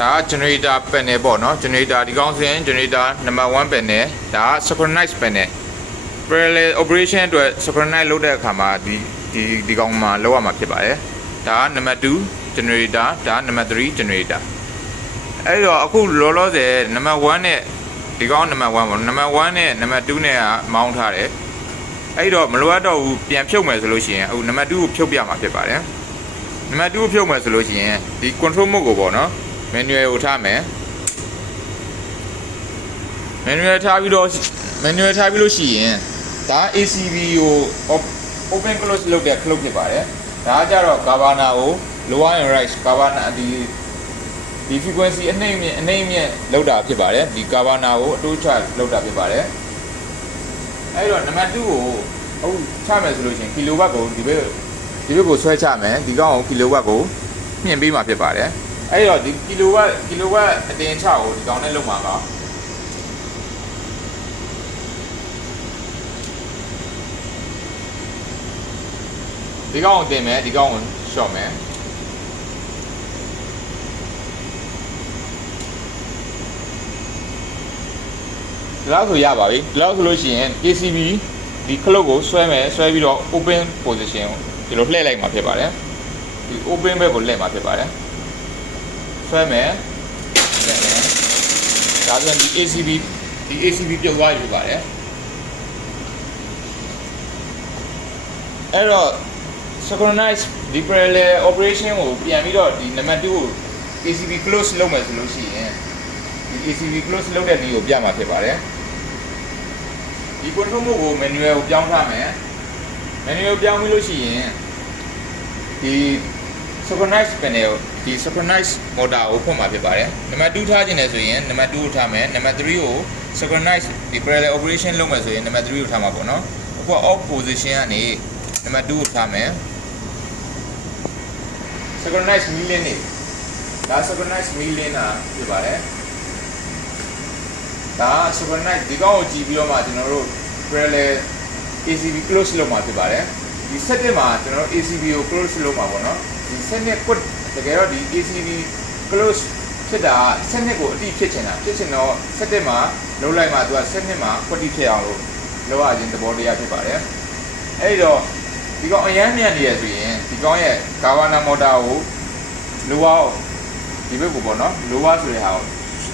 ဒါ generator panel ပေါ့နော် generator ဒီကောင်းစဉ် generator number 1 panel ဒါ synchronize panel parallel operation အတွက် synchronize လုပ်တဲ့အခါမှာဒီကောင်းမှာလောက်ရမှာဖြစ်ပါတယ်ဒါ number 2 generator ဒါ number 3 generator အဲ့တော့အခုလောလောဆယ် number 1 နဲ့ဒီကောင်း number 1 ပေါ့ number 1 နဲ့ number 2 နဲ့ကမောင်းထားတယ်အဲ့တော့မလိုအပ်တော့ဘူးပြန်ဖြုတ်မယ်ဆိုလို့ရှိရင်အခု number 2 ကိုဖြုတ်ပြမှာဖြစ်ပါတယ်number 2 ကိုဖြုတ်မယ်ဆိုလို့ရှိရင်ဒီ control mode ကိုပေါ့နော် manual ကိုထားမယ် manual ထားပြီးလို့ရှိရင်ဒါ ACB ကို open close လုပ်တဲ့ close ဖြစ်ပါတယ်ဒါကြတော့ governor ကို lower and right governor ဒီ frequency အနှိမ့်မြင့်လောက်တာဖြစ်ပါတယ်ဒီ governor ကိုအတိုးချလောက်တာဖြစ်ပါတယ်အဲ့တော့ number 2 ကိုအခုချမယ်ဆိုလို့ရှိရင် kilowatt ကိုဒီဘက်ကိုဆွဲချမယ်ဒီကောင်ကို kilowatt ကိုမြင့်ပေးမှာဖြစ်ပါတယ်အဲ့တော့ဒီ kilowatt အတင်ချကိုဒီကောင်နဲ့လုပ်မှာပါဒီကောင်ကိုတင်မယ်ဒီကောင်ကို short မယ်ဒီလောက်ဆိုရပါပြီဒီလောက်ဆိုလို့ရှိရင် ACB ဒီ clock ကိုဆွဲပြီးတော့ open position ကိုဒီလိုလှည့်လိုက်မှာဖြစ်ပါတယ်ဒီ open ဘက်ကိုလှည့်မှာဖြစ်ပါတယ်ဆွဲမယ်ဒါဆိုရင်ဒီ ACB ပြုတ်သွားပြီဖြစ်ပါတယ်အဲ့တော့ synchronize ဒီ parallel operation ကိုပြန်ပြီးတော့ဒီ number 2 ကို ACB close လုပ်မယ်ဆိုလို့ရှိရင်ဒီ ACB close လုပ်တဲ့နည်းကိုပြမှာဖြစ်ပါတယ်ဒီ control mode ကို manual ကိုပြောင်းထားမယ် manual ကိုပြောင်းပြီးလို့ရှိရင်ဒီ synchronize panel ဒီ synchronize motor ကိုဖွင့်မှာဖြစ်ပါတယ်နံပါတ်2ထားခြင်းလဲဆိုရင်နံပါတ်2ကိုထားမယ်နံပါတ်3ကို synchronize ဒီ parallel operation လုပ်မယ်ဆိုရင်နံပါတ်3ကိုထားမှာပေါ့နော်အခု off position ကနေနံပါတ်2ကိုထားမယ် synchronize million နေဒါ synchronize million တာဖြစ်ပါတယ်ဒါ synchronize ဒီကောင်ကိုကြည့်ပြီးတော့မှကျွန်တော်တို့ parallel ACB close လုပ်မှာဖြစ်ပါတယ်ဒီ setting မှာကျွန်တော်တို့ ACB ကို close လုပ်မှာပေါ့နော်ဒီစနစ်ကွတ်တကယ်တော့ဒီ ACB close ဖြစ်တာစနစ်ကိုအတိဖြစ်ချင်တော့စက်တက်မှာလုံးလိုက်မှသူကစနစ်မှာကွတ်တိဖြစ်အောင်လို့လောရခြင်းသဘောတရားဖြစ်ပါတယ်အဲ့တော့ဒီကောင်အရန်မြန်နေရဆိုရင်ဒီကောင်ရဲ့ governor motor ကိုလိုဝဒီဘက်ကိုပေါ့နော်လိုဝဆိုတဲ့ဟာကို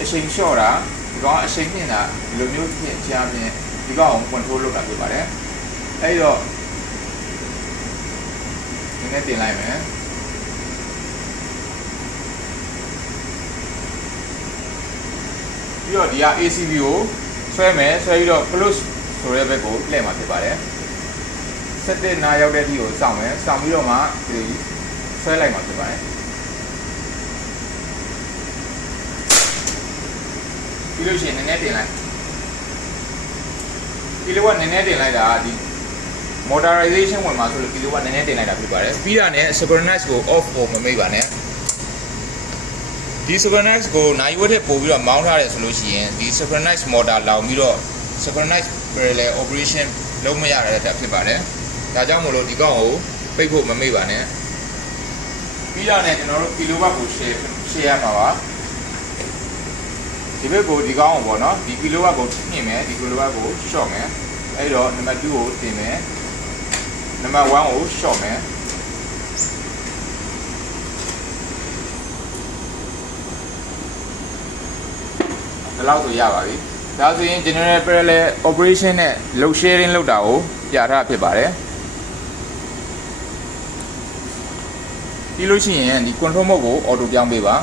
အချိန်လျှော့တာဒီကောင်အချိန်မြင့်တာဒီလိုမျိုးဖြစ်ချမ်းပြင်ဒီကောင်ကို control လုပ်တာဖြစ်ပါတယ်အဲ့တော့ဒီနေ့တင်လိုက်မယ်ပြီးတော့ဒီက ACB ကိုဆွဲပြီးတော့ close ဆိုတဲ့ဘက်ကိုလှည့်မှာဖြစ်ပါတယ်ဆက်တဲ့နားရောက်တဲ့အထိကိုစောင့်မယ်စောင့်ပြီးတော့မှဒီဆွဲလိုက်မှာဖြစ်ပါတယ်ပြီးလို့ရှိရင်နည်းနည်းတင်လိုက်kilowatt နည်းနည်းတင်လိုက်တာဒီ motorization ဝင်မှာဆိုလို့ kilowatt နည်းနည်းတင်လိုက်တာဖြစ်ပါတယ်ပြီးတာနဲ့ synchronize ကို off ကိုမမိတ်ပါနဲ့ဒီ synchronize ကိုနိုင်ဝက်ထက်ပို့ပြီးတော့မောင်းထားတယ်ဆိုလို့ရှိရင်ဒီ synchronize motor လောင်ပြီးတော့ synchronize parallel operation လုံးမရတဲ့တက်ဖြစ်ပါတယ်ဒါကြောင့်မို့လို့ဒီကောင်ကိုပိတ်ဖို့မမိတ်ပါနဲ့ပြီးတော့ねကျွန်တော်တို့ kilowatt ကို share ရမှာပါဒီဘက်ကိုဒီကောင်ကိုပေါ့နော်ဒီ kilowatt ကိုမြင့်မယ်ဒီ kilowatt ကို short မယ်အဲ့တော့ number 2 ကိုတင်မယ် number 1 ကို short မယ်ဒီလောက်ဆိုရပါပြီဒါဆိုရင် general parallel operation နဲ့ load sharing လုပ်တာကိုပြထားဖြစ်ပါတယ်ပြီးလို့ရှိရင်ဒီ control mode ကို auto ပြောင်းပေးပါ